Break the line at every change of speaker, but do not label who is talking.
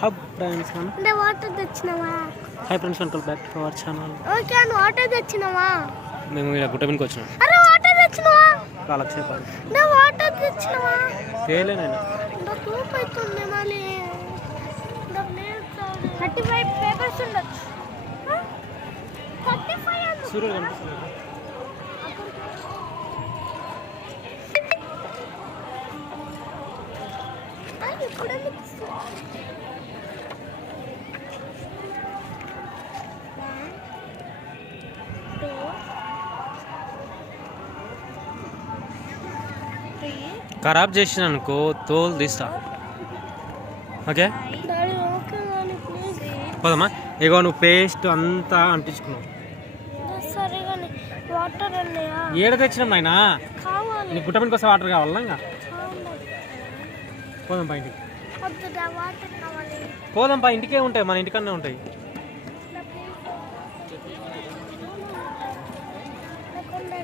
Hub friends
అంటే water తెచ్చినావా?
Hi friends welcome back to our channel.
Okay అని water తెచ్చినావా?
మేము ఇలా గుట్ట మీదకి వచ్చినాం.
అరే వాటర్ తెచ్చినావా?
కాలక్షేపాలు.
నా వాటర్ తెచ్చినావా?
తేలే నేను.
అవుతుంది మళ్ళీ థర్టీ ఫైవ్ పేపర్స్ ఉండొచ్చు. థర్టీ ఫైవ్
సూర్యుడు కనిపిస్తుంది ఖరాబ్ చేసిన అనుకో తోలు తీస్తా. ఓకే? పోదమ్మా ఇగో నువ్వు పేస్ట్ అంతా అంటించుకున్నావు. ఏడ తెచ్చినాం నాయనా?
కావాలి.
నీకు గుట్ట మీదకి వస్తే వాటర్ కావాలా ఇంకా? పోదాం పా ఇంటికి పోదాం పా ఇంటికే ఉంటాయి మన ఇంటికన్నా ఉంటాయి.